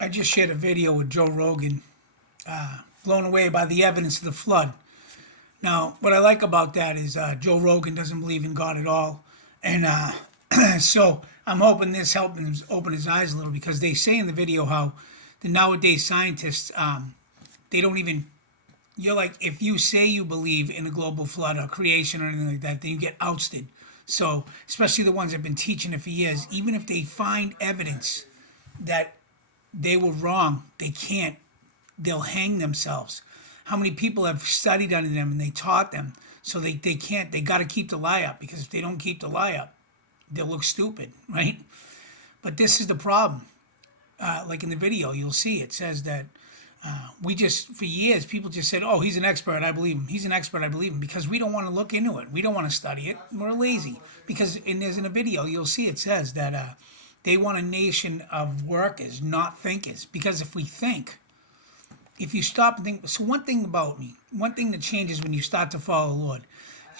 I just shared a video with Joe Rogan, blown away by the evidence of the flood. Now, what I like about that is Joe Rogan doesn't believe in God at all, and so I'm hoping this helped him open his eyes a little because they say in the video how the nowadays scientists they don't even. You're like if you say you believe in a global flood or creation or anything like that, then you get ousted. So especially the ones that have been teaching it for years, even if they find evidence that they were wrong, they can't. They'll hang themselves. How many people have studied under them and they taught them? So they can't, they got to keep the lie up because if they don't keep the lie up, they'll look stupid, right? But this is the problem. Like in the video, you'll see it says that we just, for years, people just said, oh, he's an expert, I believe him. He's an expert, I believe him. Because we don't want to look into it. We don't want to study it. We're lazy. Because in a video, you'll see it says that they want a nation of workers, not thinkers. Because if we think, if you stop and think, so one thing about me, one thing that changes when you start to follow the Lord,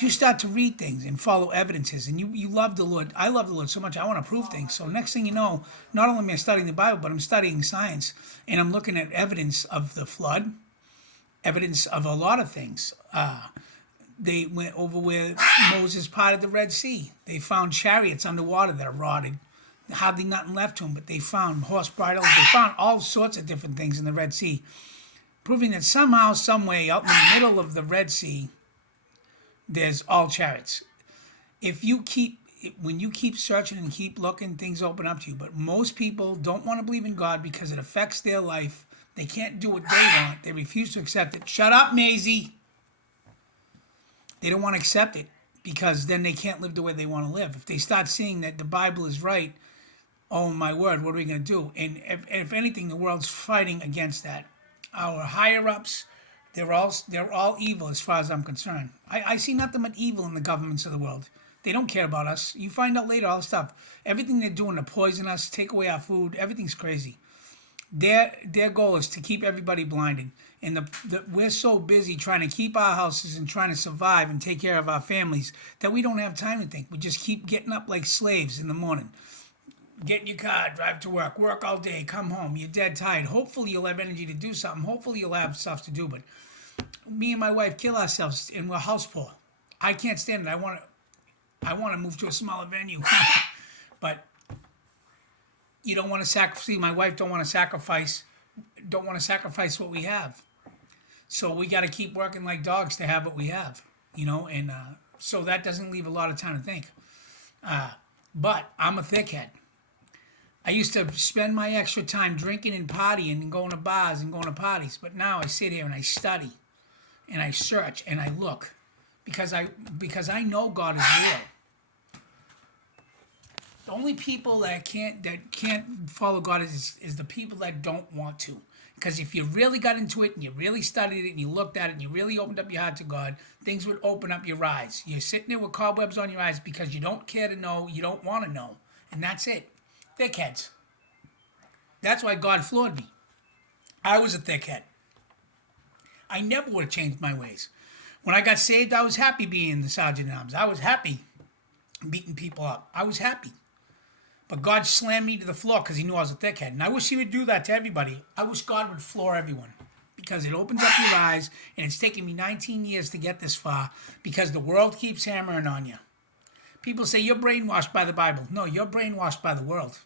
you start to read things and follow evidences, and you love the Lord. I love the Lord so much, I want to prove things. So next thing you know, not only am I studying the Bible, but I'm studying science, and I'm looking at evidence of the flood, evidence of a lot of things. They went over where Moses parted the Red Sea. They found chariots underwater that are rotted. Hardly nothing left to them, but they found horse bridles. They found all sorts of different things in the Red Sea, proving that somehow, some way, out in the middle of the Red Sea, there's all chariots. If you keep, when you keep searching and keep looking, things open up to you. But most people don't want to believe in God because it affects their life. They can't do what they want. They refuse to accept it. Shut up, Maisie. They don't want to accept it because then they can't live the way they want to live. If they start seeing that the Bible is right, oh my word, what are we going to do? And if anything, the world's fighting against that. Our higher ups, they're all evil as far as I'm concerned. I see nothing but evil in the governments of the world. They don't care about us. You find out later all the stuff. Everything they're doing to poison us, take away our food, everything's crazy. Their goal is to keep everybody blinded. And we're so busy trying to keep our houses and trying to survive and take care of our families that we don't have time to think. We just keep getting up like slaves in the morning. Get in your car, drive to work all day, come home. You're dead tired. Hopefully you'll have energy to do something. Hopefully you'll have stuff to do. But me and my wife kill ourselves and we're house poor. I can't stand it. I want to move to a smaller venue. But you don't want to sacrifice. My wife don't want to sacrifice. Don't want to sacrifice what we have. So we got to keep working like dogs to have what we have. And so that doesn't leave a lot of time to think. But I'm a thickhead. I used to spend my extra time drinking and partying and going to bars and going to parties. But now I sit here and I study and I search and I look because I know God is real. The only people that can't follow God is the people that don't want to. Because if you really got into it and you really studied it and you looked at it and you really opened up your heart to God, things would open up your eyes. You're sitting there with cobwebs on your eyes because you don't care to know, you don't want to know. And that's it. Thickheads. That's why God floored me. I was a thickhead. I never would have changed my ways. When I got saved, I was happy being the sergeant at arms. I was happy beating people up. I was happy. But God slammed me to the floor because he knew I was a thickhead. And I wish he would do that to everybody. I wish God would floor everyone. Because it opens up your eyes, and it's taken me 19 years to get this far because the world keeps hammering on you. People say you're brainwashed by the Bible. No, you're brainwashed by the world.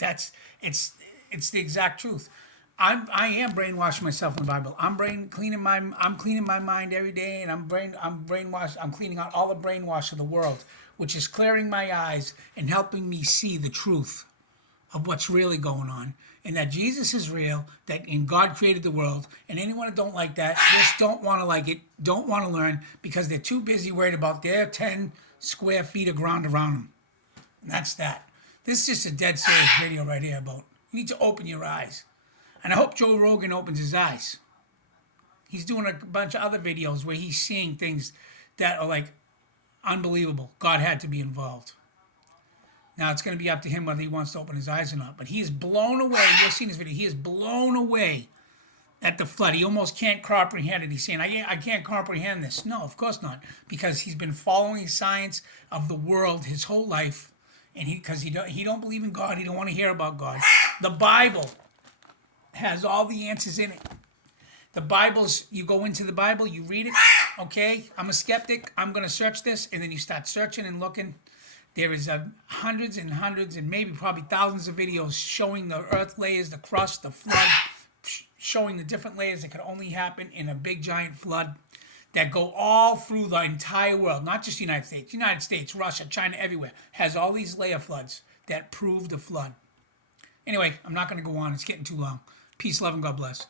It's the exact truth. I am brainwashing myself in the Bible. I'm cleaning my mind every day, and I'm brainwashed. I'm cleaning out all the brainwash of the world, which is clearing my eyes and helping me see the truth of what's really going on, and that Jesus is real, that in God created the world, and anyone that don't like that just don't want to like it, don't want to learn because they're too busy worried about their 10 square feet of ground around them. And that's that. This is just a dead serious video right here about you need to open your eyes. And I hope Joe Rogan opens his eyes. He's doing a bunch of other videos where he's seeing things that are like unbelievable. God had to be involved. Now it's going to be up to him whether he wants to open his eyes or not. But he is blown away. You'll see in this video. He is blown away at the flood. He almost can't comprehend it. He's saying, I can't comprehend this. No, of course not. Because he's been following science of the world his whole life. And he don't believe in God. He don't want to hear about God. The Bible has all the answers in it. The Bible's, you go into the Bible, you read it, okay? I'm a skeptic, I'm going to search this, and then you start searching and looking. There is hundreds and hundreds and maybe probably thousands of videos showing the earth layers, the crust, the flood, showing the different layers that could only happen in a big giant flood that go all through the entire world, not just the United States, Russia, China, everywhere, has all these layer floods that prove the flood. Anyway, I'm not going to go on. It's getting too long. Peace, love, and God bless.